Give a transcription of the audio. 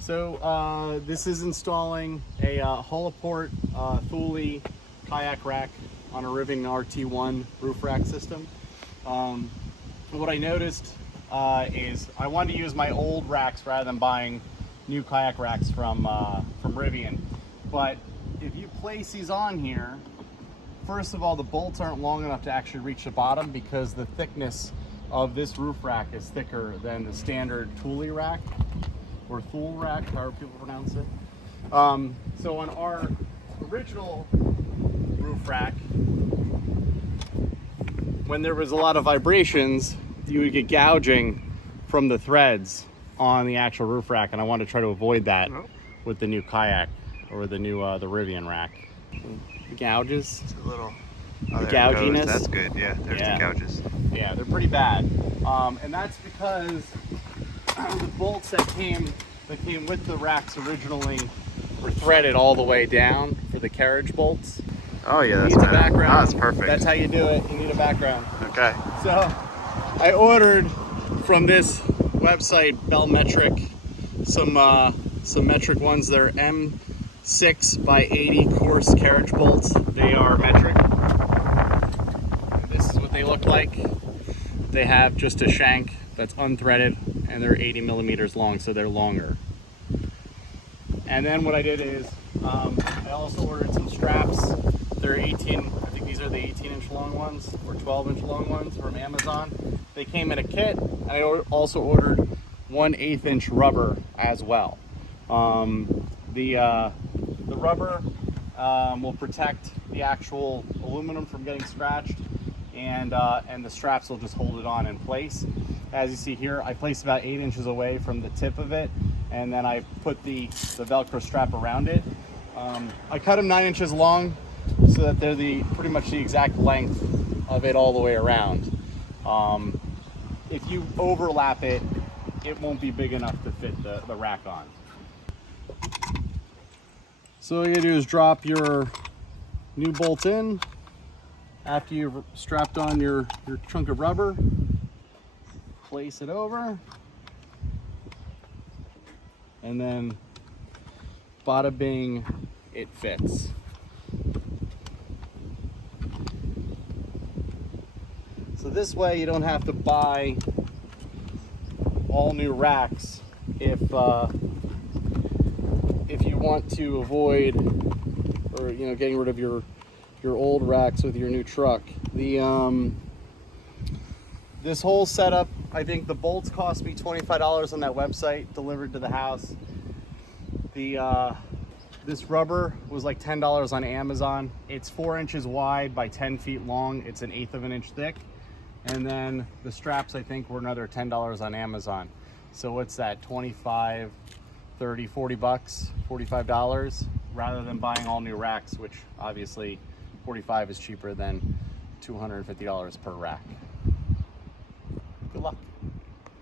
So this is installing a Hullaport Thule kayak rack on a Rivian RT1 roof rack system. What I noticed is I wanted to use my old racks rather than buying new kayak racks from Rivian. But if you place these on here, first of all, the bolts aren't long enough to actually reach the bottom because the thickness of this roof rack is thicker than the standard Thule rack, or Thule rack, however people pronounce it. So on our original roof rack, when there was a lot of vibrations, you would get gouging from the threads on the actual roof rack, and I want to try to avoid that with the new kayak, or the new the Rivian rack. The gouges. It's a little. The gouginess. That's good. Yeah, there's the gouges. Yeah, they're pretty bad, and that's because the bolts that came with the racks originally were threaded all the way down for the carriage bolts. Oh yeah, that's a background. Oh, that's perfect. That's how you do it. You need a background. Okay. So I ordered from this website, Bellmetric, some metric ones. They're M6 by 80 coarse carriage bolts. They are metric. This is what they look like. They have just a shank that's unthreaded, and they're 80 millimeters long, so they're longer. And then what I did is I also ordered some straps. They're 18, I think these are the 18-inch long ones, or 12-inch long ones from Amazon. They came in a kit, and I also ordered 1/8 inch rubber as well. The rubber will protect the actual aluminum from getting scratched, and the straps will just hold it on in place. As you see here, I placed about 8 inches away from the tip of it, and then I put the Velcro strap around it. I cut them 9 inches long so that they're pretty much the exact length of it all the way around. If you overlap it, it won't be big enough to fit the rack on. So all you gotta do is drop your new bolts in after you've strapped on your chunk of rubber. Place it over, and then bada bing, it fits. So this way you don't have to buy all new racks if you want to avoid, or getting rid of your old racks with your new truck. This whole setup, I think the bolts cost me $25 on that website, delivered to the house. This rubber was like $10 on Amazon. It's 4 inches wide by 10 feet long. It's 1/8 of an inch thick. And then the straps, I think, were another $10 on Amazon. So what's that, 25, 30, 40 bucks, $45, rather than buying all new racks, which obviously 45 is cheaper than $250 per rack.